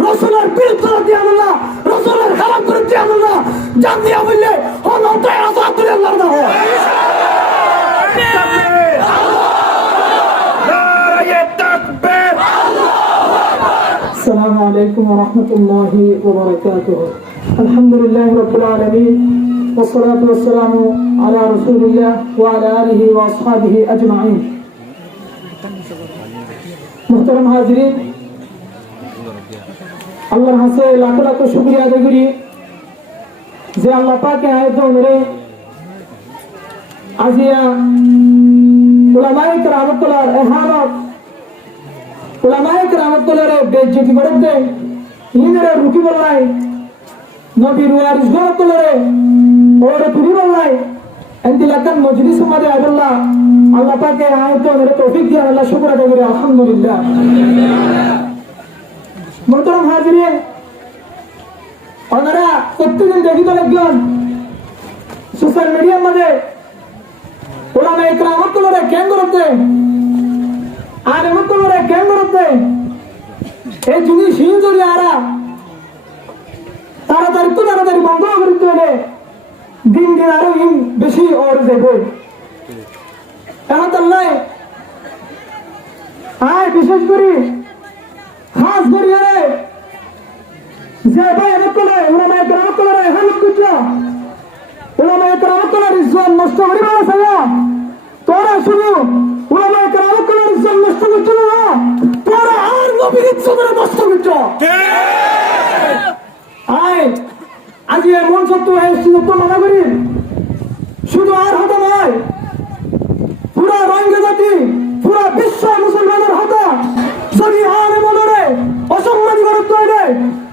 রসুলের বিরুদ্ধে দিয়ে আল্লাহ রসুলের খারাপ করে দিয়ে আল্লাহ জান দিয়া বললে অনন্তায় আসাদুল আল্লাহ না হয়। السلام عليكم ورحمة الله وبركاته. الحمد لله رب العالمين والصلاة والسلام على رسول الله وعلى آله وأصحابه أجمعين. محترم حاضرين, আল্লাহর কাছে লাখ লাখ শুকরিয়া আদায় করি যে আল্লাহ পাকে আয়াত মেরে আজিয়া উলামায়ে কেরামত কলার এহানত উলামায়ে কেরামত কলারে বেজ্জতি করতে ইনরে রুকি বললাই নবী ওয়ারিস গর কলারে ওরে পুরি বললাই এন্দিলাকান মজলিস মাদে আল্লাহ আল্লাহ পাকে আয়াত মেরে তৌফিক দিয়ে আল্লাহ শুকর আদায় করি আলহামদুলিল্লাহ। মোহতরম হাজিরিন, ওনারা প্রত্যেকদিন দেখিতে লাগবেন সোশ্যাল মিডিয়ার মধ্যে ওলামায়ে কেরামত কলারে কেন করতে আলেমত কলারে কেন করতে এই জিনিস হিন যদি আরা তাড়াতাড়ি বন্ধ করতে হলে দিন দিন আরো হিন বেশি ওর যাবে। এখন তাল্লাই আয় বিশেষ করে খাস করিয়ে যে ভাই এমন করে ওলামায়ে কেরামত কলারে হেল্প করছে ওলামায়ে কেরামত কলার ইজ্জত নষ্ট করিবা না তোরা শুধু ওলামায়ে কেরামত কলার ইজ্জত নষ্ট করছো না, তোরা আর নবীর ইজ্জত নষ্ট করছো। আয় আজ এমন সত্য সুযোগ মানা করি শুধু আর হতো নয়, পুরা রোহিঙ্গা জাতি পুরা বিশ্ব মুসলমানের হতো যদি আর মনে অসম্মানী করতে হয়,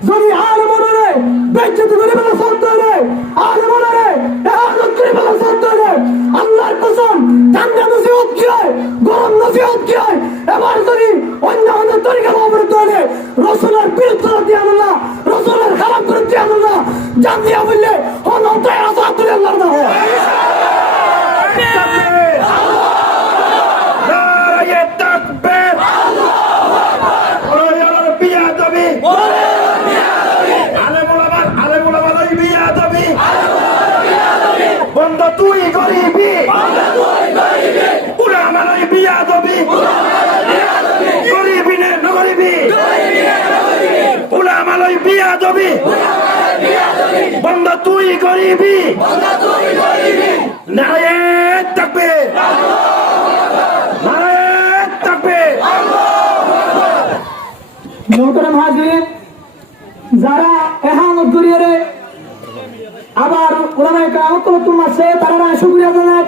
যদি আর মনে বেজ্জতি করে বেলা চলতে হয়, আর মনে এহানত করে বেলা চলতে হয়, আল্লাহর কসম ঠান্ডা নসিহত কি হয় গরম নসিহত কি হয়, এবার যদি অন্য অন্য তরিকা অবরুদ্ধ হলে রসুলের বিরুদ্ধে দিয়ে আল্লাহ রসুলের খারাপ করে দিয়ে আল্লাহ জান দিয়া বললে অনন্তায় আসাদুল আল্লাহ না হয়। তুই গরিবি উলামায়ে বিয়াদবি গরিবি নে নগরিবি উলামায়ে বিয়াদবি বন্ধ তুই গরিবি নারায়ে তাকবীর নারায়ে তাকবীর। মোহতরম হাজিরিন, যারা এহানত করিয়ে আবার ওলামায়ে কেরামত কলার মাসে তারা শুকরিয়া জানায়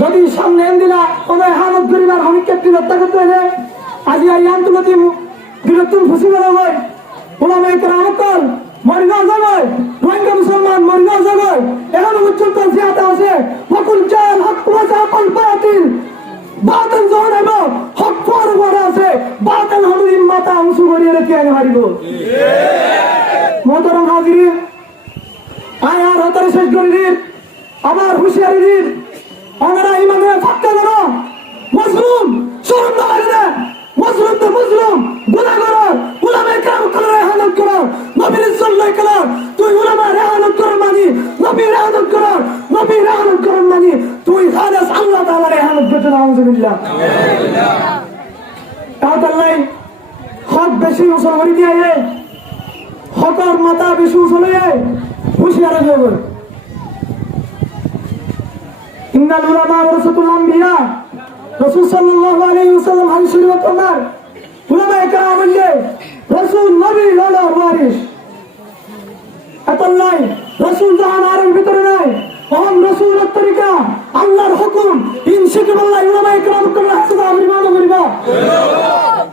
যদি সামনে দিলা কোনো এহানত করিবার হমিককে হত্যা করতে হলে আজি এই আন্তর্জাতিক বীরত্ব খুশি করা হয় ওলামায়ে কেরামত কল মরিগাঁও জায়গায় রোহিঙ্গা মুসলমান মরিগাঁও জায়গায় এখন উচ্চতা জিয়াতে আছে ফকুল জাল হক ওয়াজা কল বাতিল বাতিল জনাইব হক পর বড় আছে বাতিল হমিন মাথা উঁচু করিয়ে রেখে আনি হারিব। মোহতরম হাজিরিন, আয় আর হতারে শেষ করে দিন আবার হুঁশিয়ারি দিন ওনারা ইমামে ফাক্কা করো মজলুম শরম না লাগে না মজলুম তো মজলুম গুনাহ করো উলামায়ে কেরামত কলারে ইহানত করো নবীর ইজ্জত লয় করো তুই উলামায়ে ইহানত করো মানি নবীর ইহানত করো নবীর ইহানত করো মানি তুই খালেস আল্লাহ তাআলার ইহানত করছো নাউযুবিল্লাহ। তাহলে হক বেশি উসল করে দিয়ে হকর মাথা বেশি উসলে হুঁশিয়ার হয়ে যাবে। ইন্নাল উলামা ওয়ারাসাতুল আম্বিয়া রাসূল সাল্লাল্লাহু আলাইহি ওয়াসাল্লাম হাদিস শরীফে ফরমান উলামায়ে কেরাম হইলে রাসূল নবী হলো ওয়ারিস। আতাল্লাহ রাসূল জাহান আর ভিতরে নাই ওহম রাসূলের তরিকা আল্লাহর হুকুম ইনশিকে বল্লাহ উলামায়ে কেরাম কল হাসদ আমি মানো করিবা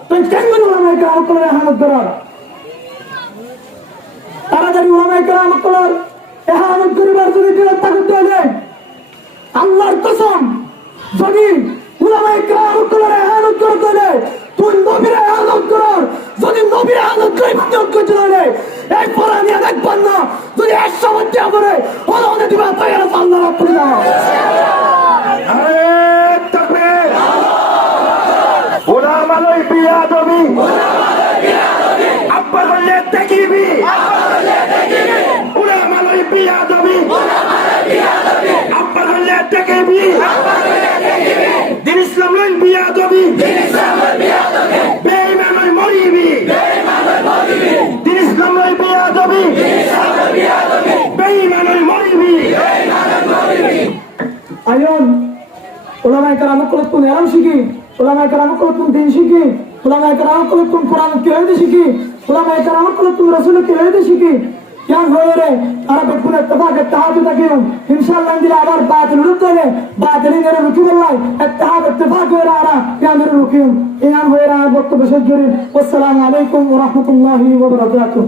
তো কেন উলামায়ে কেরাম কল হামদ করা তাড়াতাড়ি উলামায়ে কেরাম কলার এহানত করিবার যদি বিরত করতে হলে আল্লাহর কসম যদি উলামায়ে কেরাম কলার এহানত করতে হলে তুই নবীর এহানত করার যদি নবীর এহানত করে নিয়োগ করতে হলে এই কোরআনিয়া দেখবেন না যদি 100 বছর পরে ওলা দিবা তৈরি আল্লাহ রাব্বুল দাও। আরে তাকবীর উলামায়ে বিয়াদবি আব্বা দিন ইসলাম লই বিয়াদবি বেঈমান লই মরিবি দিন ইসলাম লই বিয়াদবি বেঈমান লই মরিবি আয়ন উলামায়ে কেরাম কলতুন এরাম শিখি উলামায়ে কেরাম কলতুন দিন শিখি উলামায়ে কেরাম কলতুন কোরআন কিভাবে শিখি উলামায়ে কেরাম কলতুন রাসূল কিভাবে শিখি জ্ঞান হয়ে রে আর বেকুল ইত্তেফাক ইত্তেহাদ থাকিও ইনশাআল্লাহ দিলে আবার বাতিল রুকলে বাতিল এর রুকি বলাই ইত্তেহাদ ইত্তেফাক হয়ে আরা জ্ঞান রুকিও জ্ঞান হয়ে আর বক্তব্য শেষ করি আসসালামু আলাইকুম ওয়া রাহমাতুল্লাহি ওয়া বারাকাতুহু